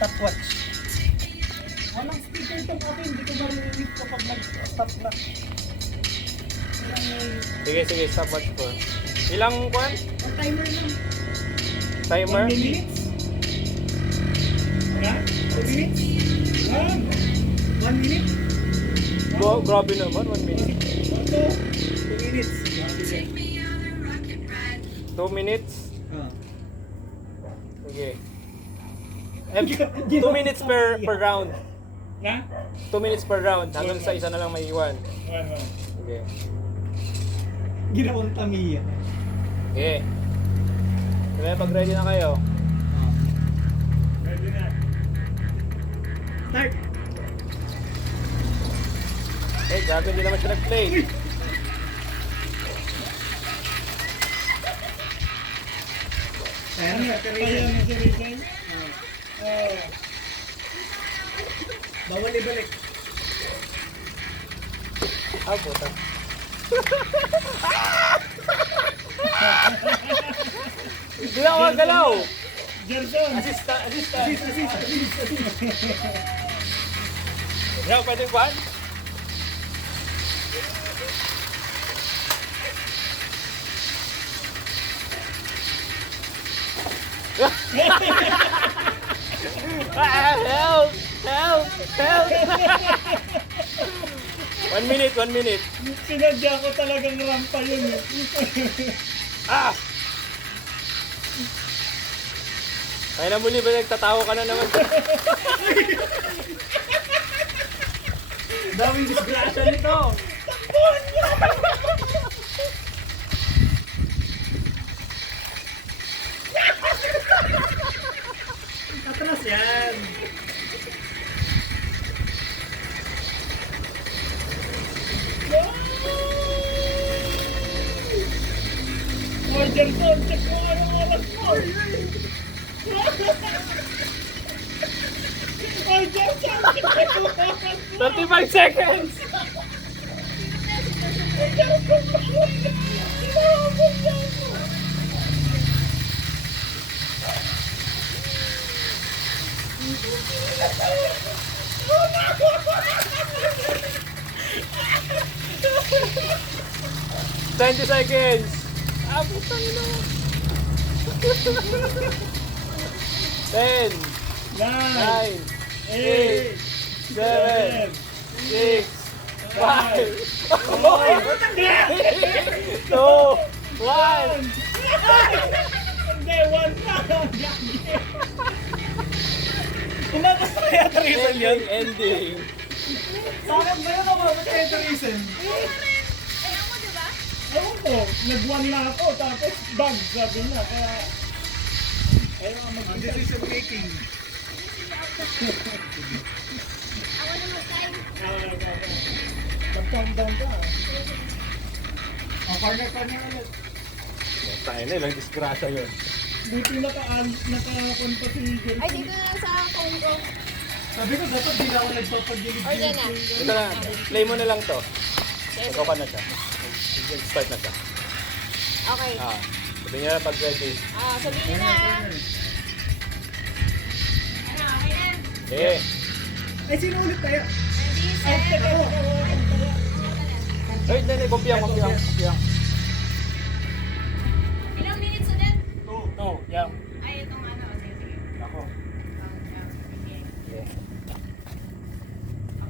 stopwatch. Walang speaker itong akin, hindi ko marinig kapag nag-stop na. Sige, stopwatch ko. Ilang kwan? Ang timer lang. Timer? 1 minutes? Ha? 2 minutes? 1 minute? Grabe naman, 1 minute. 2 minutes. 2 minutes? Ah. Okay. 2 minutes per round. Na? 2 minutes per round. Hanggang sa isa na lang may iwan. Okay. Ginawang Tamiya. Okay. Kaya pag ready na kayo. Ready na. Start! Eh, grabe hindi naman siya nag-play. Ayan na, Teresa. Bawal ibalik. Ah, puta. Hindi na ako magalaw. Gerson! Assist. Assist. Yan, pwede ba? Help! 1 minute. Sinadya ko talagang rampa yun. Ah! Kaya na muli ba nagtatawa ka na naman? Daming disgrasya nito. Atras yan. Oh, Gerson, check mo anong oras mo. Oh, Gerson, check mo anong oras mo. 35 seconds! Twenty seconds! Ah, putang ina. 10, 9, 8, 7, 6, 5, 2, 1. Hindi, one lang. Umabas na kaya Teresa yun? Ending. Bakit ba yun ako? Ba't kaya Teresa? Ewan ko, nag-one na ako, tapos bag, sabi niya, kaya ayaw nga mag-decision making. Ako na mag-time. Mag-countdown ka. Partner ulit. Tayo na, ilang disgrasya yun. Buti naka-on pa si Jerry. Ay, dito na lang sa phone ko. Sabi ko, dapat di na ako nagpapagdilig. O, dyan na. Ito na, play mo na lang to. Ikaw ka na siya. Start na siya. Okay. Sabihin niya na pag ready. Sabihin na. Ano, okay na? Eh, Ay, sino ulit tayo? Ready, Ay, set, teka, go! hindi, kumpiang. Ilang minutes ulit? No, yang. Ay, itong ano. Sige, sige. Ako. Sige.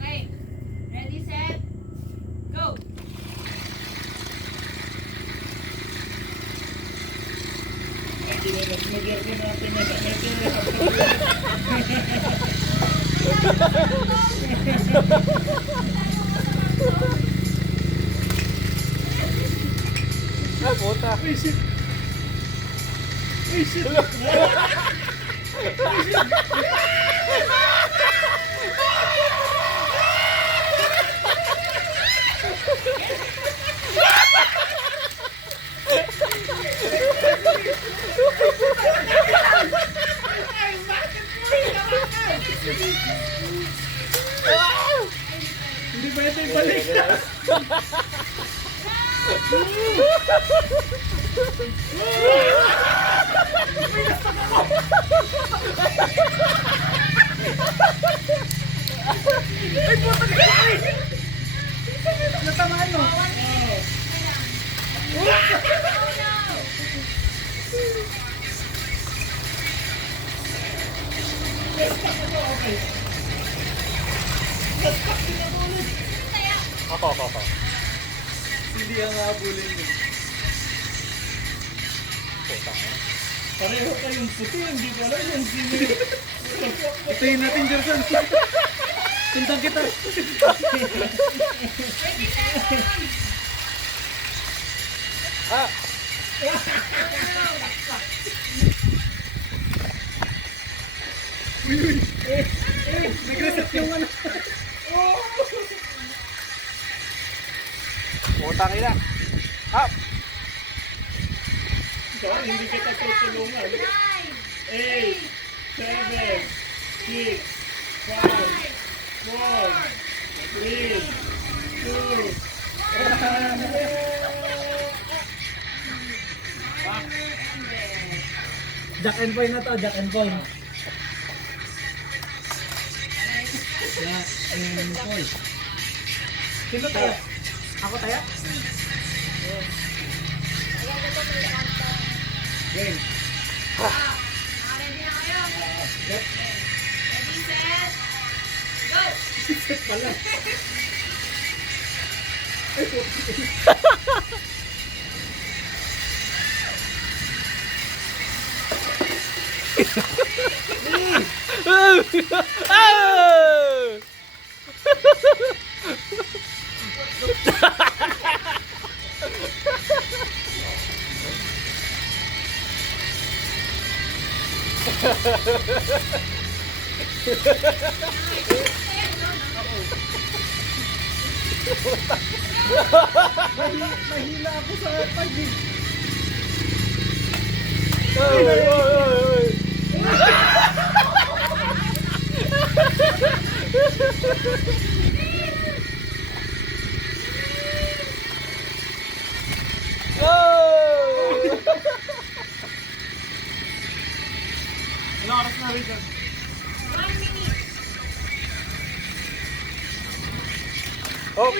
Okay. Ready, set, go! Mag-Jerry natin na Ah, puta. Uy, shit! Hindi ba ito ibalik? Kaya, Ako. Hindi ang habulin mo. Puta na. Pareho kayong puti, hindi ko alam yung sino yun. Patayin natin, Jerson. Sundang kita. 20 seconds. Ah! Nag-reset yung ano. Putang ina. Up! So, hindi kita tutulungan. 9, 8, 7, 6, 5, 4, 3, 2, Jack and Point na to, Jack and Point. Jack and Point. Sino tayo? Ako tayo? Game. ready na kayo? Ready, set, go! Set pala. Mahila ako sa pag-game. Ilang oras na rin dyan? 1 minute. Oh!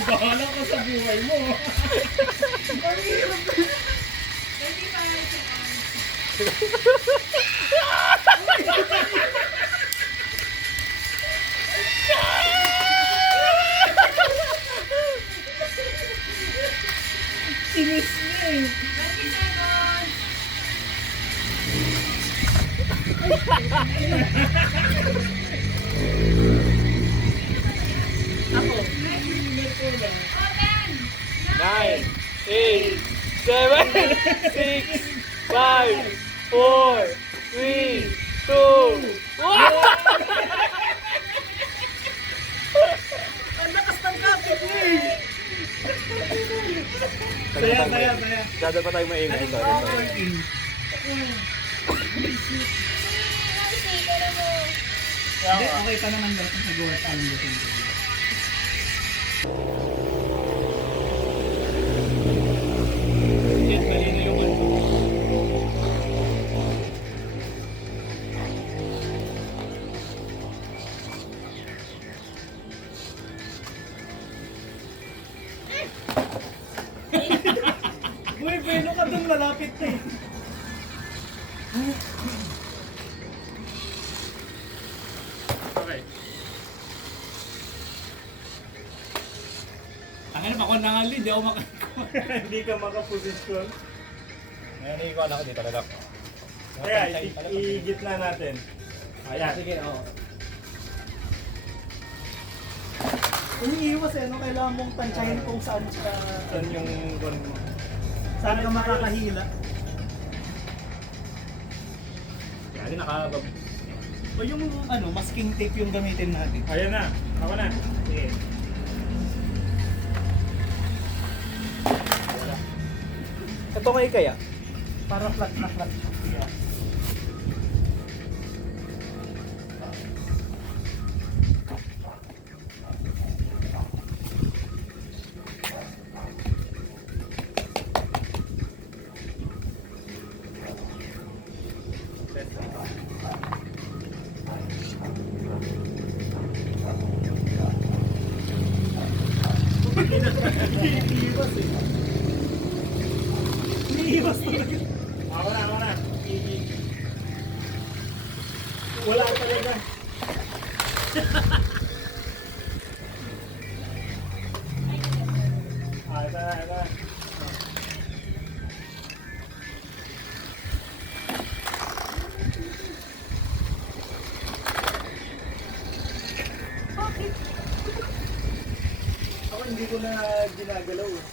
Bahala ka sa buhay mo. 25 seconds. Inis niya eh. 20 seconds. Inis ko lang. Open. 9, 8, 7, 6, 5, 4, 3, 2, 1! Ang lakas ng kapit mo eh. Saya. Dada pa tayo maingay. Sorry. Hindi, okay pa naman daw kung nagawa pa lang dito. Yan, mali na yung ano. Uy, Beno ka dun, malapit na eh. Okay. Tangin na, ako nangali, hindi ako Hindi ka makaposisyon. Ngayon, ikuha ako dito. Lalak. Kaya, i-gitna natin. Ayan. Sige, oo. Umiiwas eh, no? Kailangan mong tansyahin kung saan ka... Saan yung gun mo? Saan ka makakahila. Yan, nakabab. O yung ano, masking tape yung gamitin natin. Ayan na. Ako na. Sige. Ito ngayon kaya? Para flat na flat. Yeah. Iiwas eh. Iniiwas talaga. Ako na. Wala talaga. Ito. Ako hindi ko na ginagalaw eh.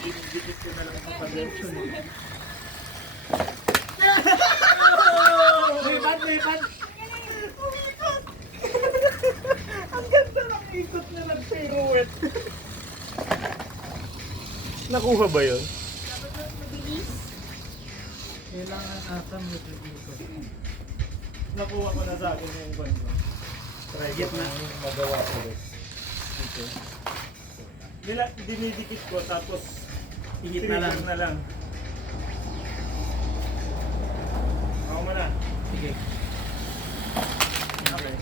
Dikit ko na lang sa pag-action eh. Lipat! Ang ganda ng ikot na nag-pirouette. Nakuha ba yun? Kailangan ata mag-ikot. Nakuha ko na sa akin yung kwan ko. Try ko na magawa ulit. Dito. Dinidikit ko tapos Higit na lang. na lang. Ako mo na. Sige. Okay.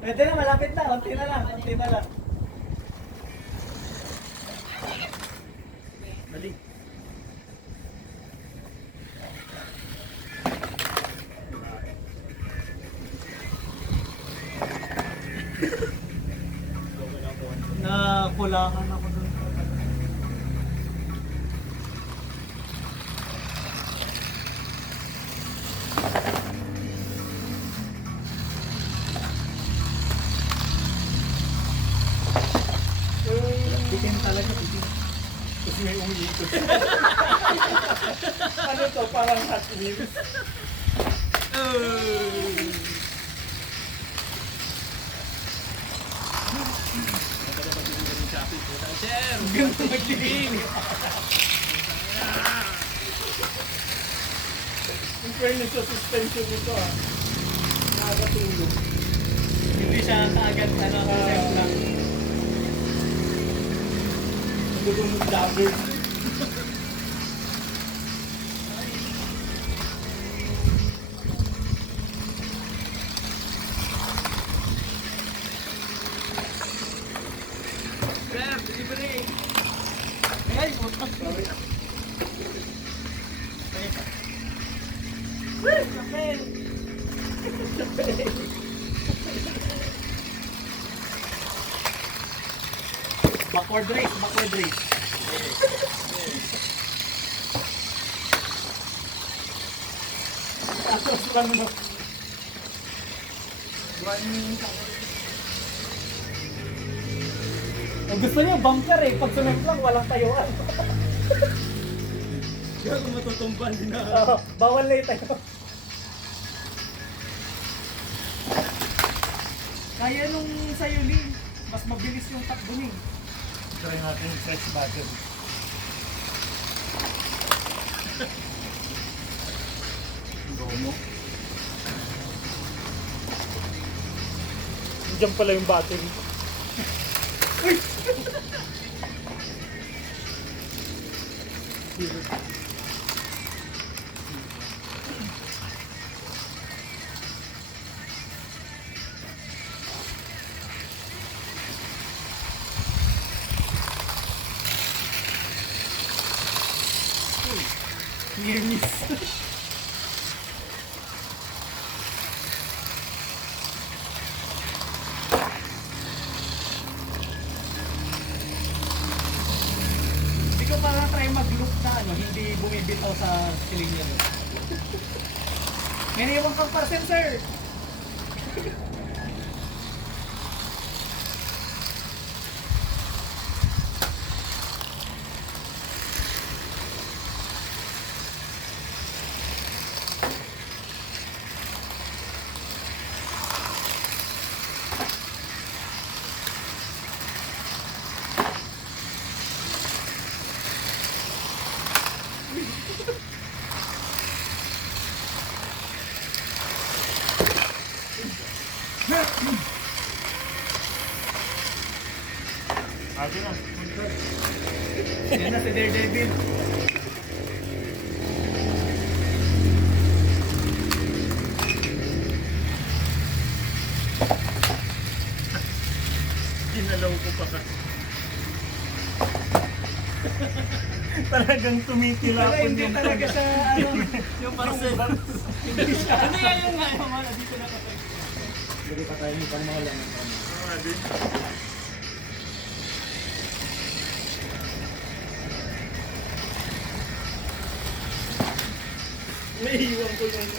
Pwede na, malapit na. Unti na lang. Balik. Nakulakan ako dun. Bitin talaga, bitin. Tapos may umiikot. Ano to? Parang Hot Wheels. Ganito maglibing. In fairness sa suspension nito ah. Nakakatulog. Hindi siya kaagad sempla. Tulong ng dabber. Grab, delivery. Ay, utak. Sorry. Kapel. Backward race. Tapos lang no. Ang gusto niya bumper eh. Pag sumemplang, walang tayuan. Kaya kung matutumban din na. Bawal na yung tayo. Kaya nung sa'yo, Lee, mas mabilis yung takbo niya. Try natin yung fresh button. Gomo. Diyan pala yung battery. Near miss. Hindi ko parang try mag-loop na hindi bumibitaw sa cylinder. May naiwan kang parcel, sir! Ate na. Yan na si Daredevil. ginalaw ko pa kasi. Talagang tumitilapon Pero hindi yung talaga siya, ano, Yung parcel. hindi siya. Hindi nga yung nga, yung mga dito na kapag. Hindi pa tayo pang mawala ng tama. Ah, di. Naiiwan ko yung...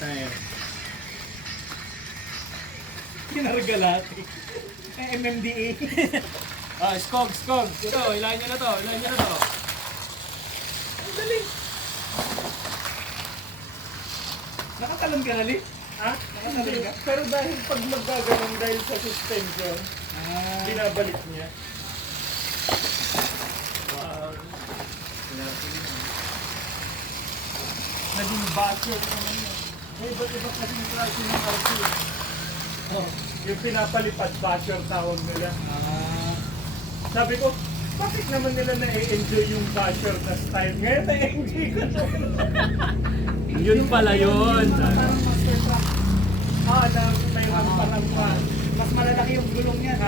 Tayo. Kinargalati. MMDA. Ah, skog. Ito, ilahin nyo na to. Ang galing. Nakatalon ka na, Lee? Ha? Nakatalon ka? Pero dahil pag magaganon dahil sa suspension, Ah, binabalik niya. Wow. Naging basher naman yun. May iba't iba kasing klase ng RC. oh. Yung pinapalipad basher tawag nila. Ah, Sabi ko, bakit naman nila na-enjoy yung basher na style? Ngayon na-enjoy ko to. Yun pala yun. parang master truck. Na may rampa-rampa. Mas malalaki yung gulong niya.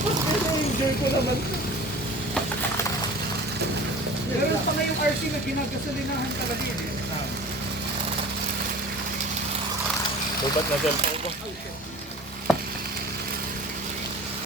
Bakit na-enjoy ko naman to? Meron pa nga yung RC na ginagasolinahan talaga yun eh. Lubat na cellphone ko.